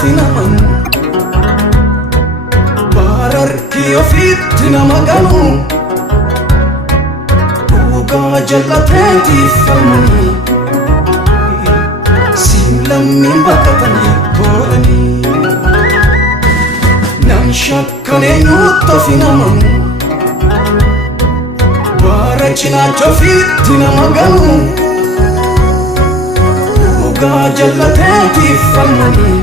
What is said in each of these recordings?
Finaman bararki ofitti nama ganu dhugaa jallatee falmanii siin lammiin baqatanii toolanii nan shakkan eenyutti finaman bara cinaacha ofitti nama ganu dhugaa jallatee falmanii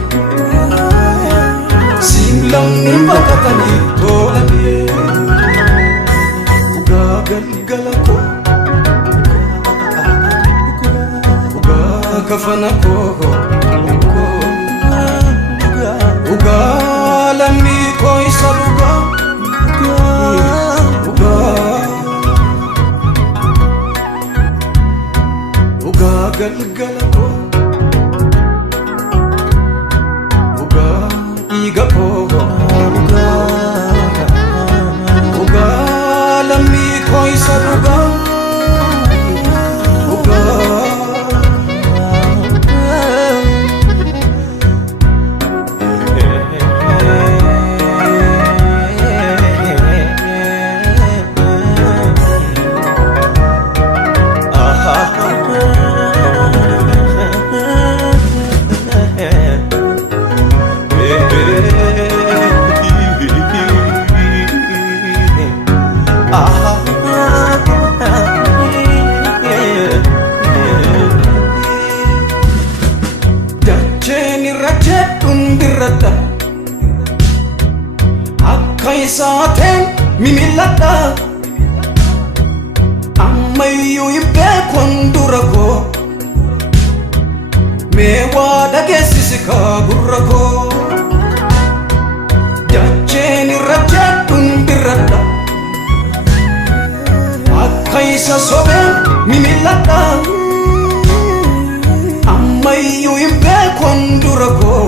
lammiin baqatanii toolanii dhugaa galgala koo dhugaa kafana koo dhugaa lammii koo isa dhugaa dhugaa galgala koo iga pogo uga lammi koi saruga uga Saateen mimilladha ammayyuu beekon dura koo mee waa dhageessisi kaa gurra koo dacheen irra jedhuun birradha akka isa sobeen mimilladha ammayyuu beekon dura koo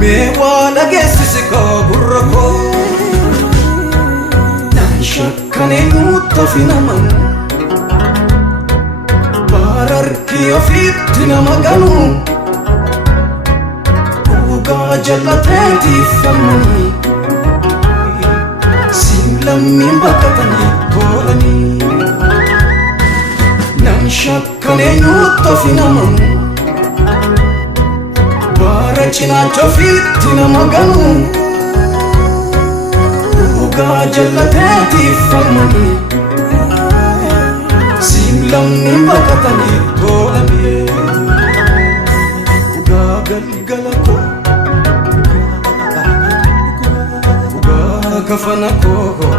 mee waa dhageessisi kaa gurra koo nan shakkan eenyutti finaman bararki ofitti nama ganu dhugaa jallatee falmanii siin lammiin baqatanii toolanii nan shakkan eenyutti finaman bara cinaacha ofitti nama ganu dhugaa jallatee falmanii siin lammiin baqatanii toolanii dhugaa galgala koo dhugaa kafana koo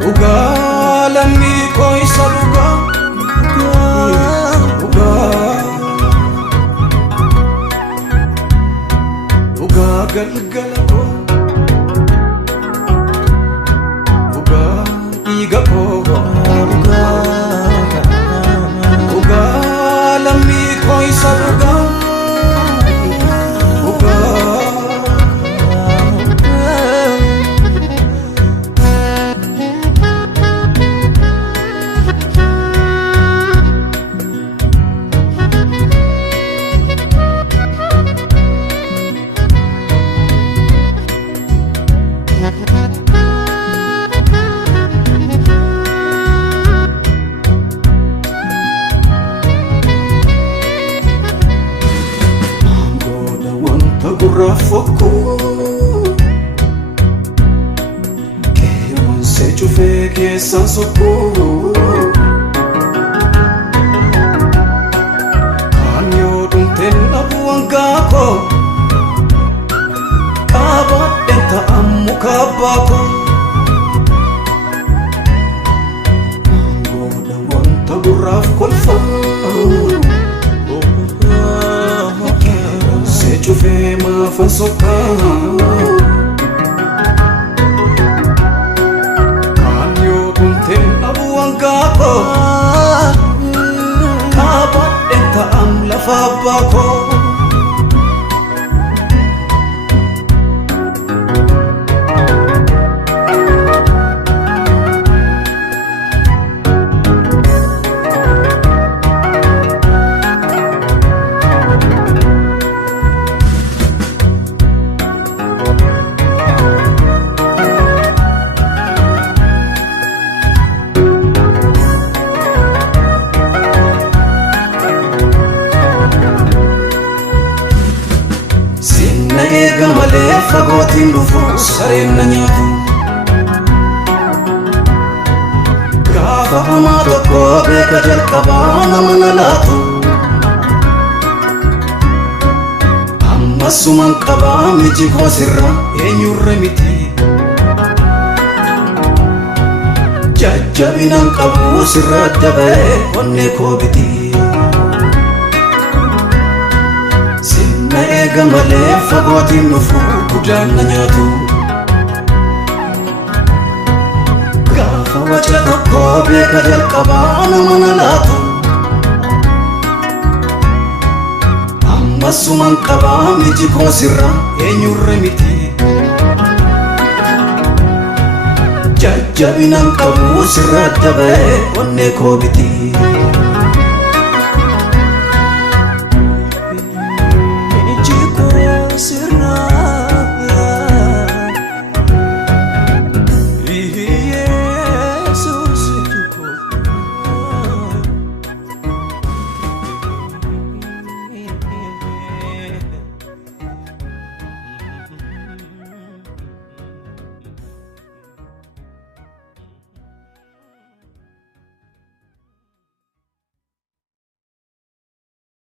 dhugaa lammii koo isa dhugaa galgala koo dhugaa dhiiga koo dhugaa lammii koo isa dhugaa Rafoko Keon se chufe ke sansoko Kanyo duntenna buangako Kaba enta ammu kabako gurraaf kolfa se cufee maafan sokkaa kaan yoo tumteen dhabu hangaa koo kaabadhen ta'am lafa abbaa koo eega malee fagootiin dhufu sareen na nyaatu gaafa hamaa tokko beeka jalqabaa nama na laatu ammasuman qabaa miji koo sirra eenyurre miti jajjabinan qabu sirra adda ba'e onnee koo biti eega malee fagootiin dhufu gudaan na nyaatu gaafa waca tokko beeka jalqabaa nama na laatu ammasuman qabaa miji koo sirra eenyurre miti jajjabinan qabu sirra adda ba'e onnee koo biti